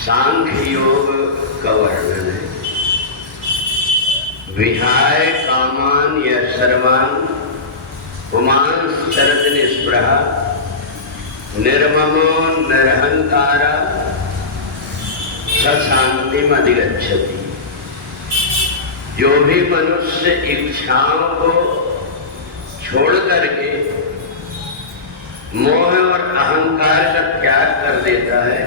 सांख्य योग का वर्णन है। विहाय कामान या सर्वान पुमांस चरत निस्पृहा निर्ममो निरहंकार सशांतिम अधिगच्छति। जो भी मनुष्य इच्छाओं को छोड़ करके मोह और अहंकार का त्याग कर देता है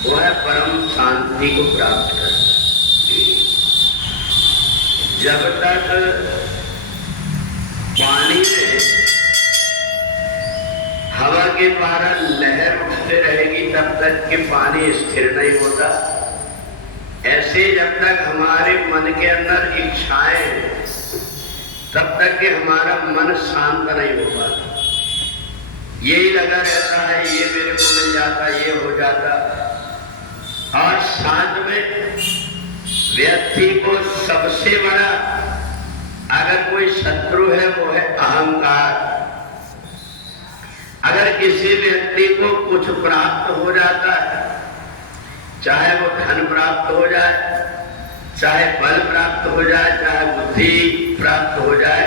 वह परम शांति को प्राप्त करता है। जब तक पानी में हवा के द्वारा लहर उठते रहेगी तब तक कि पानी स्थिर नहीं होता। ऐसे जब तक हमारे मन के अंदर इच्छाएं तब तक कि हमारा मन शांत नहीं हो पाता। यही लगा रहता है, ये मेरे को मिल जाता, ये हो जाता। और साथ में व्यक्ति को सबसे बड़ा अगर कोई शत्रु है वो है अहंकार। अगर किसी व्यक्ति को कुछ प्राप्त हो जाता है, चाहे वो धन प्राप्त हो जाए, चाहे बल प्राप्त हो जाए, चाहे बुद्धि प्राप्त हो जाए,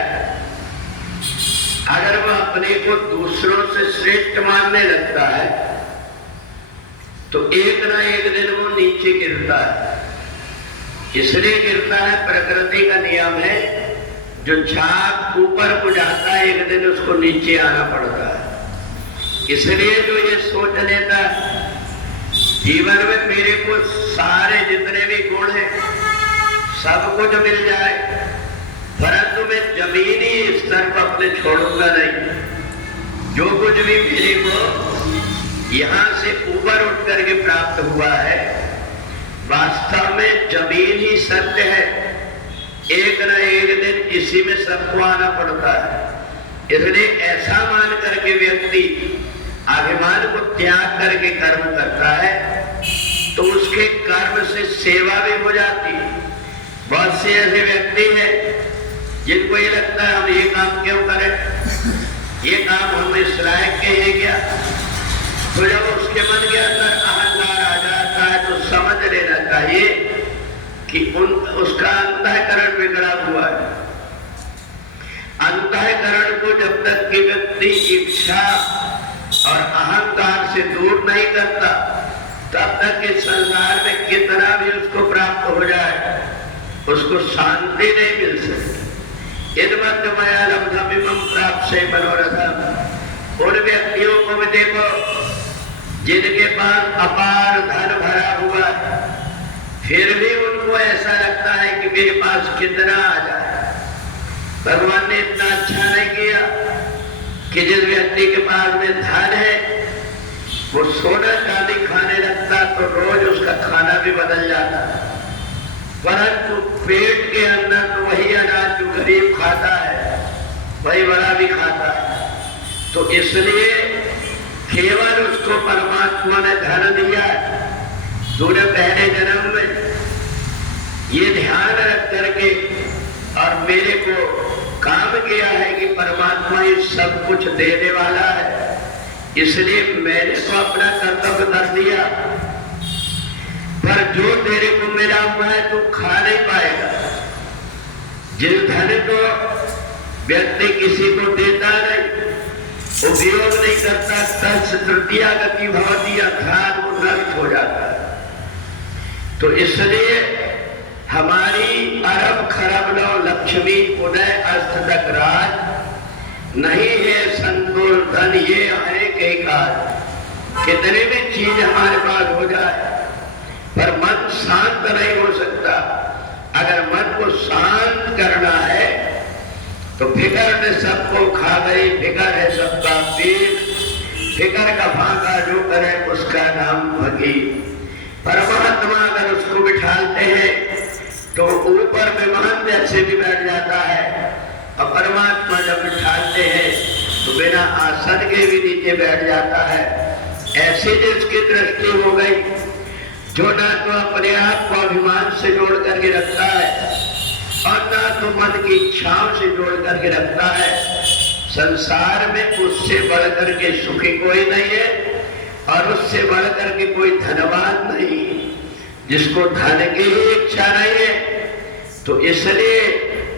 अगर वह अपने को दूसरों से श्रेष्ठ मानने लगता है तो एक ना एक दिन वो नीचे गिरता है। इसलिए गिरता है, प्रकृति का नियम है, जो चाक ऊपर को जाता है एक दिन उसको नीचे आना पड़ता है। इसलिए जो ये सोच लेता है जीवन में मेरे को सारे जितने भी गुण हैं सब कुछ मिल जाए, परंतु मैं जमीनी स्तर पर अपने छोड़ूंगा नहीं। जो कुछ भी मेरे को यहाँ से ऊपर उठ करके प्राप्त हुआ है वास्तव में जमीनी सत्य है। एक न एक दिन इसी में सबको आना पड़ता है। इसलिए ऐसा मान करके व्यक्ति अभिमान को त्याग करके कर्म करता है तो उसके कर्म से सेवा भी हो जाती है। बहुत से ऐसे व्यक्ति हैं जिनको ये लगता है हम ये काम क्यों करें, ये काम हम इस लायक के हैं क्या। तो जब उसके मन के अंदर अहंकार आ जाता है तो समझ लेना चाहिए कि उसका अंतःकरण बिगड़ा हुआ है। अंतःकरण को जब तक कि व्यक्ति इच्छा और अहंकार से दूर नहीं करता तब तक इस संसार में कितना भी उसको प्राप्त हो जाए उसको शांति नहीं मिल सकती। इदमद्यमयालम धमिमं प्राप्स्ये मनोरथम। उन व्यक्तियों को भी देखो जिनके पास अपार धन भरा हुआ है फिर भी उनको ऐसा लगता है कि मेरे पास कितना आ जाए। भगवान ने इतना अच्छा नहीं किया कि जिस व्यक्ति के पास में धन है वो सोना चांदी खाने लगता तो रोज उसका खाना भी बदल जाता, परंतु पेट के अंदर तो वही अनाज जो गरीब खाता है वही बड़ा भी खाता है। तो इसलिए केवल उसको परमात्मा ने धन दिया तूने पहले जन्म में ये ध्यान रख करके और मेरे को काम किया है कि परमात्मा ये सब कुछ देने वाला है, इसलिए मैंने तो अपना कर्तव्य कर दिया। पर जो तेरे को मिला हुआ है तू खा नहीं पाएगा। जिस धन को व्यक्ति किसी को देता नहीं, उपयोग नहीं करता, तस् तृतीया गति भवती, अर्थात वो नष्ट हो जाता है। तो इसलिए हमारी अरब खरब नौ लक्ष्मी उदय अस्त तक राज नहीं है संतोष धन ये है कई काज। कितने भी चीज हमारे पास हो जाए पर मन शांत नहीं हो सकता। अगर मन को शांत करना है तो फिकर ने सबको खा गई, फिकर है सबका पेट, फिकर का भागा जो करे उसका नाम भगी। परमात्मा अगर उसको बिठाते हैं तो ऊपर विमान जैसे भी बैठ जाता है और परमात्मा जब बिठाते हैं तो बिना आसन के भी नीचे बैठ जाता है। ऐसी जिसकी दृष्टि हो गई जो ना तो अपने आप को अभिमान से जोड़ करके रखता है और ना तो मन की इच्छाओं से जोड़ करके रखता है। संसार में उससे बढ़कर के सुखी कोई नहीं है और उससे बढ़कर के कोई धनवान जिसको धन की ही इच्छा नहीं है, तो इसलिए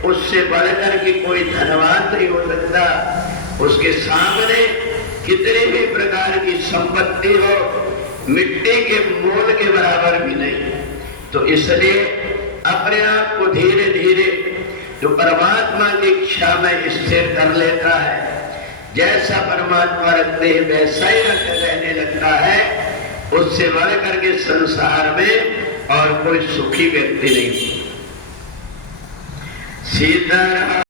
उससे बढ़कर के कोई धनवान नहीं हो सकता। उसके सामने कितनी भी प्रकार की संपत्ति हो, मिट्टी के मोल के बराबर भी नहीं। तो इसलिए अपने आप को धीरे धीरे जो परमात्मा की इच्छा में स्थिर कर लेता है, जैसा परमात्मा रखते हैं वैसा ही रहने लगता है। उससे बढ़ करके संसार में और कोई सुखी व्यक्ति नहीं। सीधा